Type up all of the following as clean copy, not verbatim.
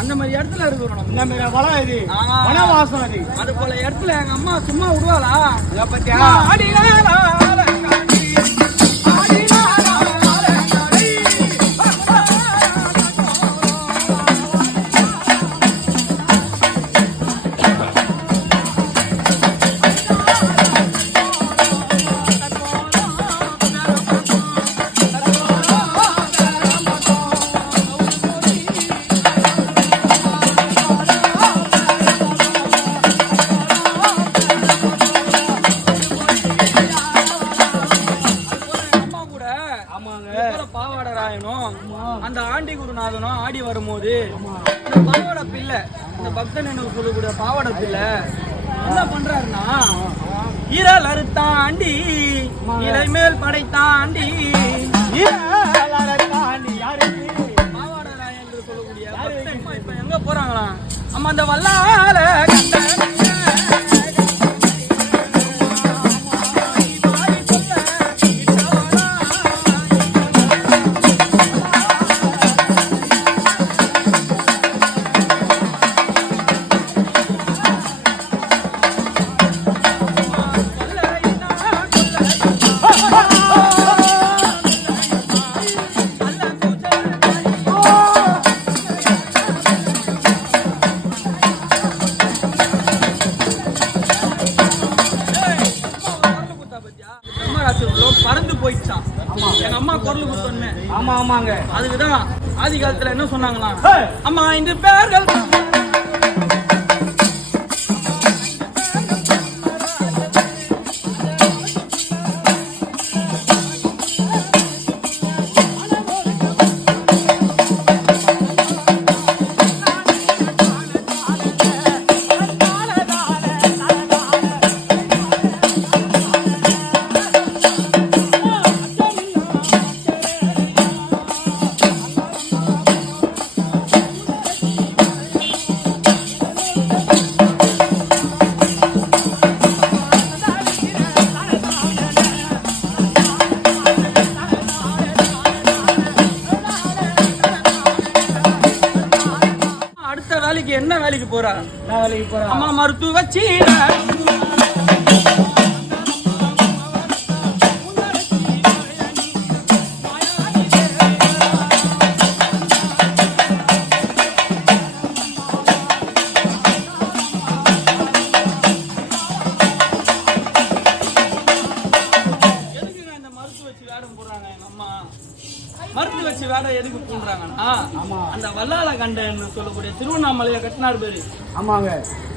அந்த மாதிரி இடத்துல இருக்கிறோம். இந்த மாதிரி வளம் இது வனவாசம் அது போல இடத்துல எங்க அம்மா சும்மா விடுவாளா? பத்தியா அந்த ஆண்டி குருநாதனும் ஆடி வரும்போது இந்த பாவாடை பிள்ளை, இந்த பக்தன் எனக்கு சொல்லக்கூடிய பாவாடை பிள்ளை என்ன பண்றாருன்னா, ஈரல் அறுத்தாண்டி இலை மேல் படைத்தாண்டி பாவாடை ராய் என்று சொல்லக்கூடிய பக்தன் இப்ப எங்க போறாங்களாம்? அம்மா அந்த வல்லால பறந்து போயிடுச்சான். எங்க அம்மா குரல் கொடுத்தோன்னு. ஆமா ஆமாங்க. அதுக்குதான் ஆதி காலத்துல என்ன சொன்னாங்களாம், அம்மா இந்த பேர்கள் என்ன வேலைக்கு போறா? அம்மா மருத்துவ வச்சு மருந்து வச்சு வேற எதுக்கு பண்றாங்கன்னா, அந்த வல்லால கண்டன்னு சொல்லக்கூடிய திருவண்ணாமலையை கட்டினாரு பேரு. ஆமாங்க.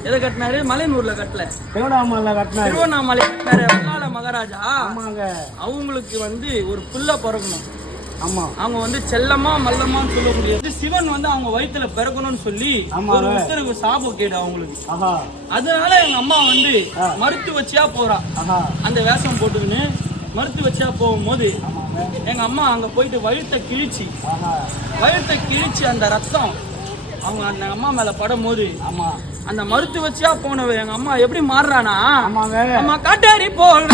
எதை கட்டினாரு? மலையனூர்ல கட்டல, திருவண்ணாமலை கட்டினாரு. திருவண்ணாமலை கட்டினாரு வல்லால மகாராஜா. ஆமாங்க. அவங்களுக்கு ஒரு புள்ள பிறக்கணும். ஆமா. அவங்க செல்லமா மல்லமான்னு சொல்லக்கூடிய சிவன் அவங்க வயிற்றுல பிறக்கணும்னு சொல்லி ஒரு உத்தரவு சாபம் கேடு அவங்களுக்கு. அதனால எங்க அம்மா மருத்துவச்சியா போறா. அந்த வேஷம் போட்டுக்கின்னு மருத்துவச்சியா போகும்போது எங்க அம்மா அங்க போயிட்டு வயிற்றை கிழிச்சு அந்த ரத்தம் அவங்க அந்த அம்மா மேல படும் போது அந்த மருத்துவச்சியா போனவ எங்க அம்மா எப்படி மாறுறானா, அம்மா காட்டாரி போல்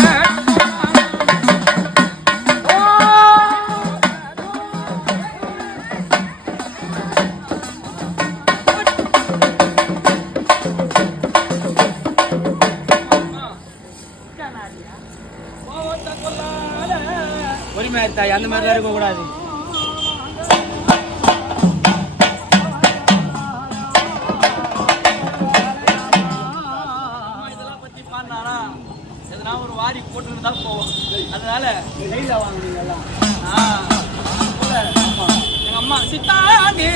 அந்த மாதிரி இருக்க கூடாது. இதெல்லாம் பத்தி பாருனாரா எதனா ஒரு வாரி போட்டு தான் போவோம். அதனால எங்க அம்மா சித்தாண்டி